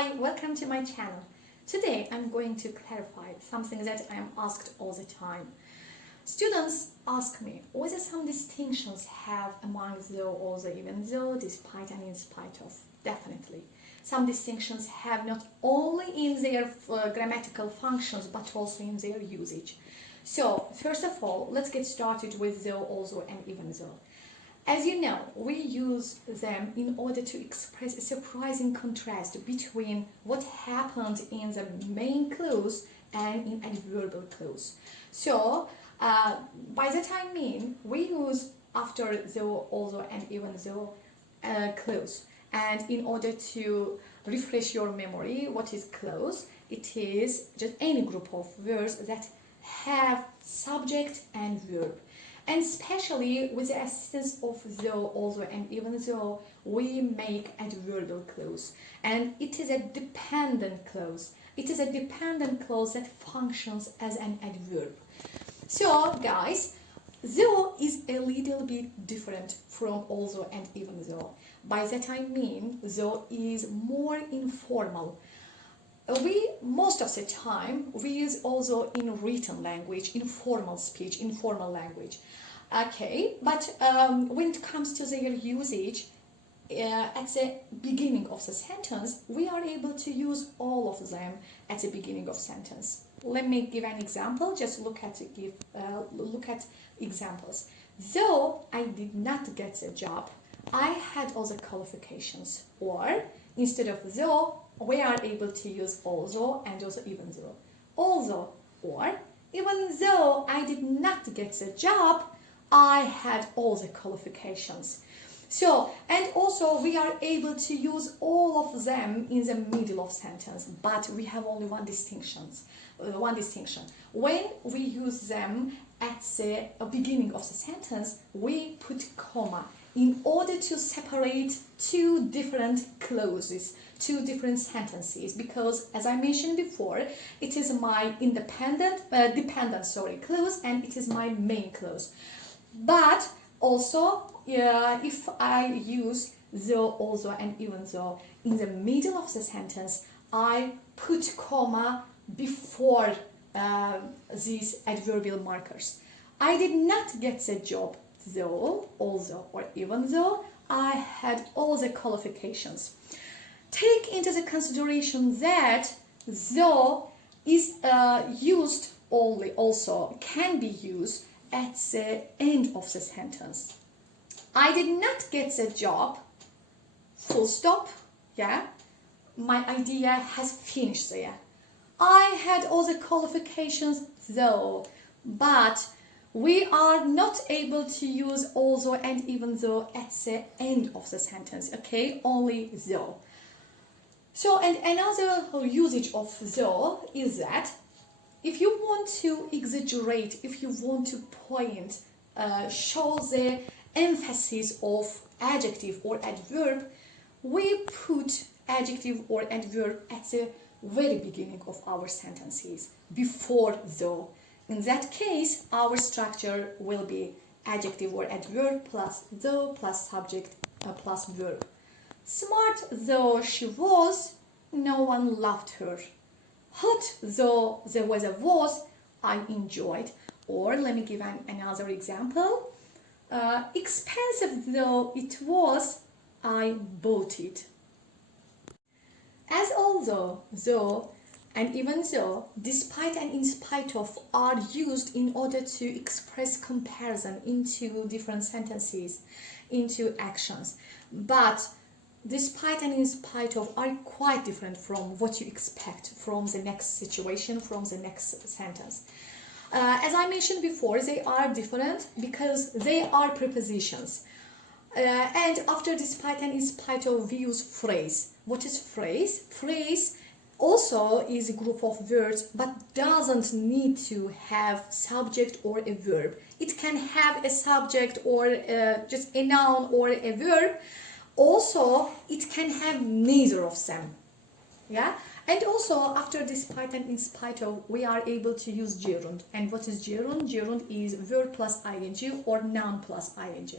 Hi, welcome to my channel. Today I'm going to clarify something that I am asked all the time. Students ask me whether some distinctions have among though, although, even though, despite and in spite of. Definitely. Some distinctions have not only in their grammatical functions but also in their usage. So, first of all, let's get started with though, although and even though. As you know, we use them in order to express a surprising contrast between what happened in the main clause and in adverbial clause. So, by that I mean, we use after though, although, and even though clause. And in order to refresh your memory, what is clause? It is just any group of words that have subject and verb. And especially with the assistance of though, although, and even though, we make adverbial clause. And it is a dependent clause. It is a dependent clause that functions as an adverb. So, guys, though is a little bit different from although and even though. By that I mean, though is more informal. Most of the time, we use also in written language, informal speech, informal language. Okay, but when it comes to their usage, at the beginning of the sentence, we are able to use all of them at the beginning of sentence. Let me give an example. Just look at examples. Though I did not get the job, I had all the qualifications. Or instead of though, we are able to use although and also even though. Although or even though I did not get the job, I had all the qualifications. So, and also we are able to use all of them in the middle of sentence, but we have only one distinction. When we use them at the beginning of the sentence, we put comma in order to separate two different clauses, two different sentences, because as I mentioned before, it is my dependent clause and it is my main clause. But also, if I use though, although, and even though in the middle of the sentence, I put comma before these adverbial markers. I did not get the job though, although, or even though I had all the qualifications. Take into the consideration that though is used only, also can be used at the end of the sentence. I did not get the job, full stop, yeah, my idea has finished there. I had all the qualifications though, but we are not able to use although and even though at the end of the sentence, okay, only though. So, and another usage of though is that if you want to exaggerate, if you want to point, show the emphasis of adjective or adverb, we put adjective or adverb at the very beginning of our sentences, before though. In that case, our structure will be adjective or adverb plus though plus subject plus verb. Smart though she was, no one loved her. Hot though the weather was, I enjoyed. Or let me give another example. Expensive though it was, I bought it. As although, though, and even though, despite and in spite of are used in order to express comparison into different sentences, into actions. But despite and in spite of are quite different from what you expect from the next situation, from the next sentence. As I mentioned before, they are different because they are prepositions. And after despite and in spite of, we use phrase. What is phrase? Phrase also is a group of words but doesn't need to have subject or a verb. It can have a subject or just a noun or a verb. Also, it can have neither of them. Yeah? And also, after despite and in spite of, we are able to use gerund. And what is gerund? Gerund is verb plus ing or noun plus ing.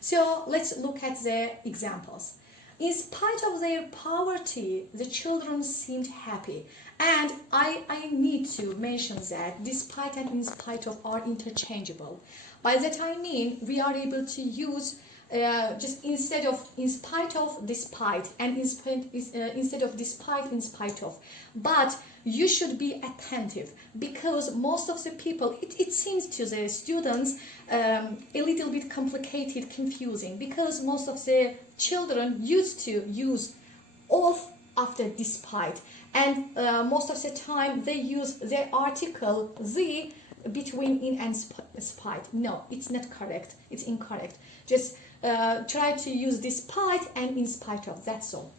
So, let's look at the examples. In spite of their poverty, the children seemed happy. And I need to mention that despite and in spite of are interchangeable. By that I mean we are able to use just instead of in spite of, despite, and instead of despite, in spite of. But you should be attentive, because most of the people, it seems to the students a little bit complicated, confusing, because most of the children used to use of after despite, and most of the time they use the article the between in and spite. No, it's not correct, it's incorrect. Just try to use despite and in spite of, that's all.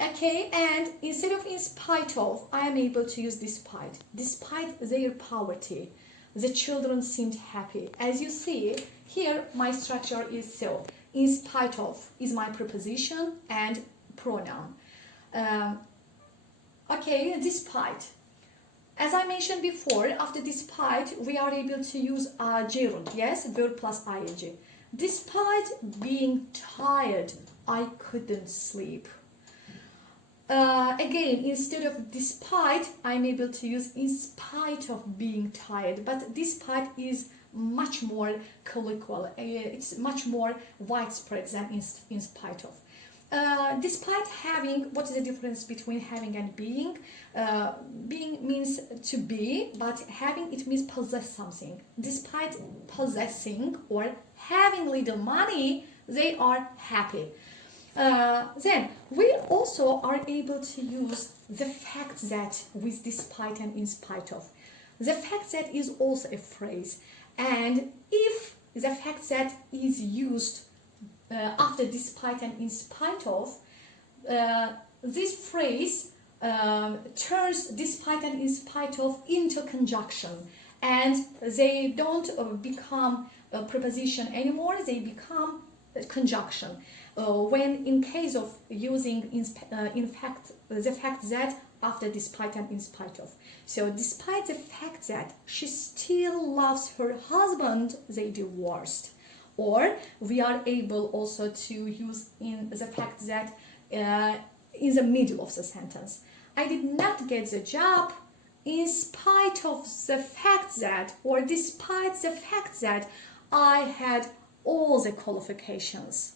Okay, and instead of in spite of, I am able to use despite. Despite their poverty, the children seemed happy. As you see, here my structure is so. In spite of is my preposition and pronoun. Okay, despite. As I mentioned before, after despite, we are able to use gerund, yes, verb plus ing. Despite being tired, I couldn't sleep. Again, instead of despite, I'm able to use in spite of being tired, but despite is much more colloquial, it's much more widespread than in spite of. Despite having, what is the difference between having and being? Being means to be, but having, it means possess something. Despite possessing or having little money, they are happy. Then we also are able to use the fact that with despite and in spite of. The fact that is also a phrase, and if the fact that is used after despite and in spite of, this phrase turns despite and in spite of into conjunction, and they don't become a preposition anymore, they become a conjunction. When in case of using in fact the fact that after despite and in spite of. So despite the fact that she still loves her husband, they divorced. Or we are able also to use in the fact that in the middle of the sentence. I did not get the job in spite of the fact that, or despite the fact that I had all the qualifications.